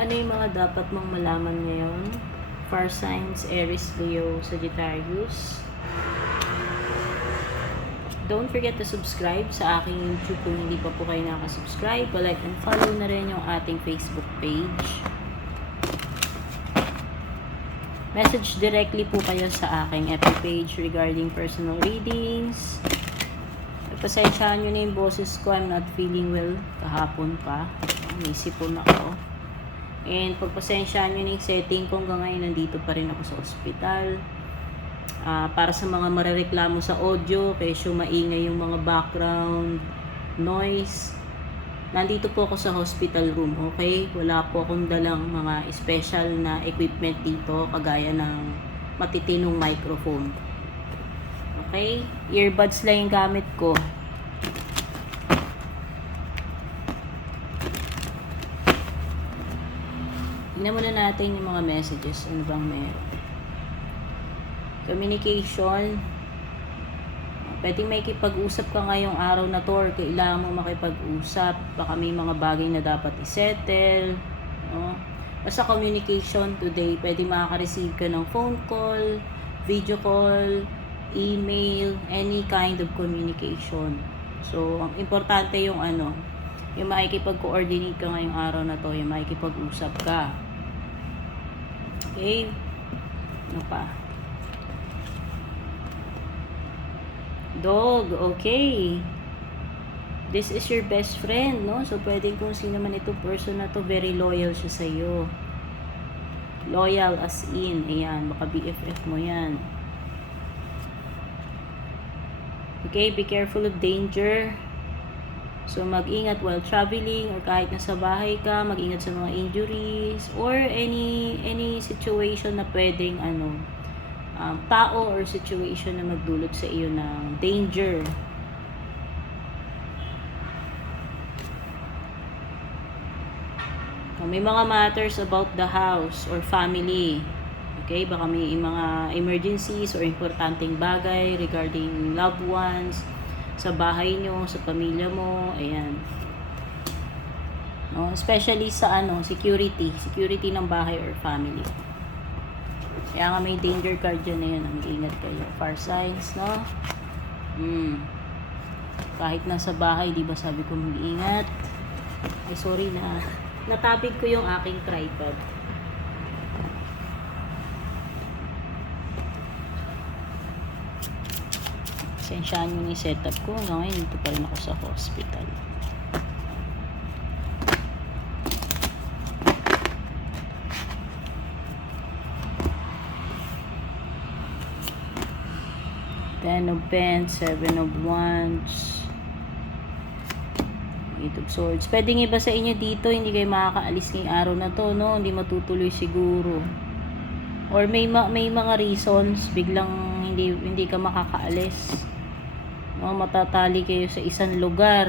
Ano yung mga dapat mong malaman ngayon? Fire signs, Aries, Leo, Sagittarius. Don't forget to subscribe sa aking YouTube kung hindi pa po kayo nakasubscribe. Like and follow na rin yung ating Facebook page. Message directly po kayo sa aking FB page regarding personal readings. Pasensyahan nyo na yung boses ko. I'm not feeling well kahapon pa. May sipon ako. And pagpasensyahan nyo na yung setting ko hanggang ngayon nandito pa rin ako sa ospital. Para sa mga marereklamo sa audio, kesyo maingay yung mga background noise. Nandito po ako sa hospital room, okay? Wala po akong dalang mga special na equipment dito, kagaya ng matitinong microphone. Okay? Earbuds lang yung gamit ko. Tingnan muna natin yung mga messages. Ano bang meron? Communication. Pwedeng may kipag-usap ka ngayong araw na to or kailangan mo makipag-usap. Baka may mga bagay na dapat isettle. No? Basta communication today. Pwede makaka-receive ka ng phone call, video call, email, any kind of communication. So, ang importante yung yung makikipag-coordinate ka ngayong araw na to, yung makikipag-usap ka. Okay? Ano pa? Dog, okay. This is your best friend, no? So, pwedeng kung sino man itong person na to, very loyal siya sa'yo. Loyal as in, ayan, baka BFF mo yan. Okay, be careful of danger. So, mag-ingat while traveling or kahit nasa bahay ka, mag-ingat sa mga injuries or any situation na pwedeng tao or situation na magdulot sa iyo ng danger. May mga matters about the house or family. Okay, baka may mga emergencies or importanteng bagay regarding loved ones sa bahay nyo, sa pamilya mo, ayan. No, especially sa security ng bahay or family. Kaya nga may danger card dyan na yun. Mag-ingat kayo. Fire signs, no? Kahit nasa bahay, di ba sabi ko mag-ingat? Ay, sorry na. Natapig ko yung aking tripod. Pasensyahan nyo na yung setup ko. Ngayon, dito pa rin ako sa hospital. Ten of Pents, Seven of Wands, Eight of Swords. Pwedeng iba sa inyo dito, hindi kayo makakaalis ngayong araw na to, no? Hindi matutuloy siguro. Or may mga reasons, biglang hindi ka makakaalis. No, matatali kayo sa isang lugar.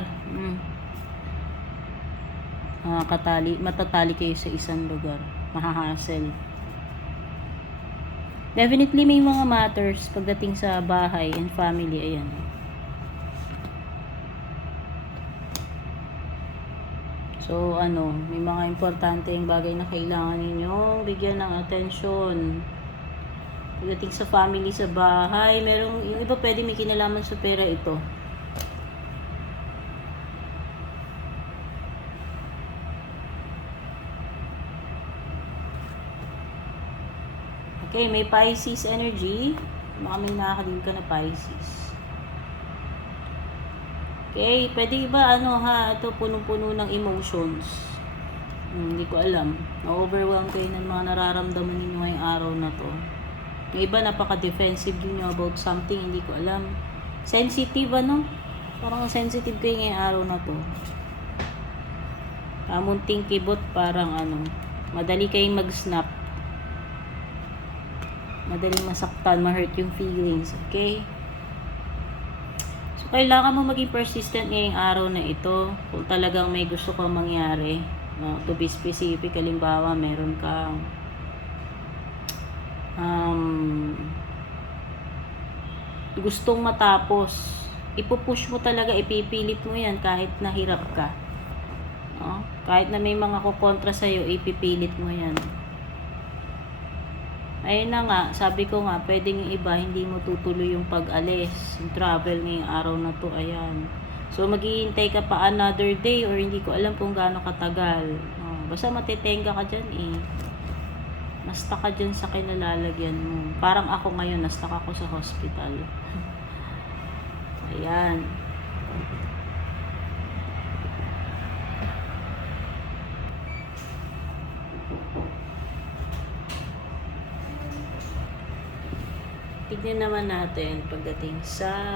Matatali kayo sa isang lugar. Mahahassle. Definitely may mga matters pagdating sa bahay and family. Ayan. So, may mga importanteng bagay na kailangan ninyong bigyan ng atensyon. Pagdating sa family, sa bahay, yung iba pwede may kinalaman sa pera ito. Okay, may Pisces energy. Baka may nakakadiin ka na Pisces. Okay, pwede ba ito punong-puno ng emotions. Hindi ko alam. Na-overwhelm kayo ng mga nararamdaman ninyo ngayong araw na to. May iba napaka-defensive niyo about something, hindi ko alam. Sensitive, Parang sensitive kayo ngayong araw na to. Munting kibot, parang madali kayong mag-snap. Madaling masaktan, ma-hurt yung feelings, okay? So, kailangan mo maging persistent ngayong araw na ito. Kung talagang may gusto kang mangyari, no? To be specific, halimbawa, meron kang gustong matapos, ipupush mo talaga, ipipilit mo yan kahit nahirap ka. Oh, kahit na may mga kukontra sa'yo, ipipilit mo yan. Ayun na nga, sabi ko nga, pwedeng yung iba, hindi mo tutuloy yung pag-alis. Yung travel ngayong araw na to, ayan. So, maghihintay ka pa another day or hindi ko alam kung gaano katagal. Oh, basta matitenga ka dyan eh. Nasta ka dyan sa kinalalagyan mo. Parang ako ngayon, nasta ako sa hospital. Ayan. Tignan naman natin pagdating sa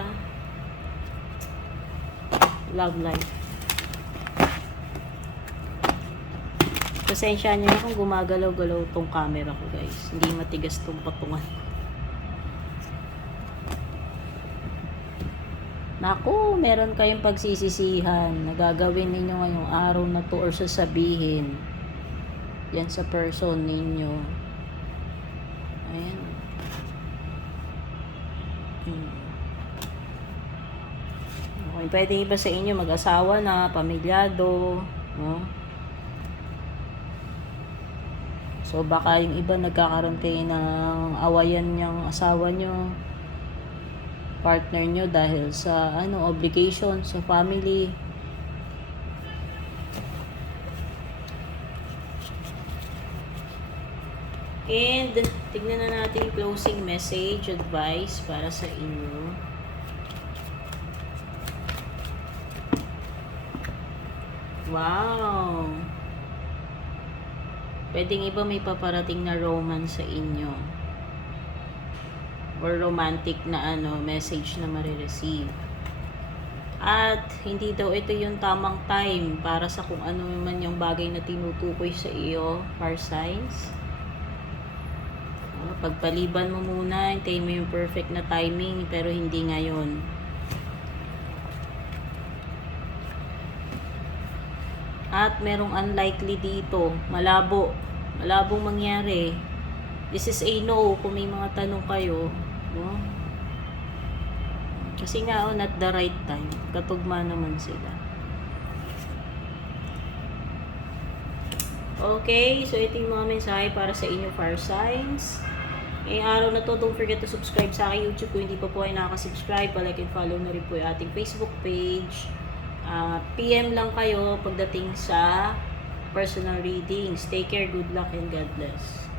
love life. Pasensya nyo na kung gumagalaw-galaw tong camera ko, guys. Hindi matigas tong patungan. Naku, meron kayong pagsisisihan na gagawin ninyo ngayong araw na to or sasabihin yan sa person ninyo. Ayan. Okay, pwede iba sa inyo mag-asawa na, pamilyado, no? So, baka yung iba nagkakaroon kayo ng awayan niyang asawa nyo, partner nyo dahil sa, obligation sa family. And, tignan na natin yung closing message, advice para sa inyo. Wow! Pwedeng iba may paparating na romance sa inyo. Or romantic na message na marireceive. At hindi daw ito yung tamang time para sa kung ano man yung bagay na tinutukoy sa iyo, fire signs. Pagpaliban mo muna, hintayin mo yung perfect na timing, pero hindi ngayon. At merong unlikely dito, malabong mangyari. This is a no kung may mga tanong kayo, no? Kasi nga, not the right time. Katugma naman sila. Okay, so ito yung mga mensahe para sa inyo, fire signs. Ngayong araw na to, don't forget to subscribe sa aking YouTube kung hindi pa po ay nakaka-subscribe. Like and follow na rin po yung ating Facebook page. PM lang kayo pagdating sa personal readings. Take care, good luck, and God bless.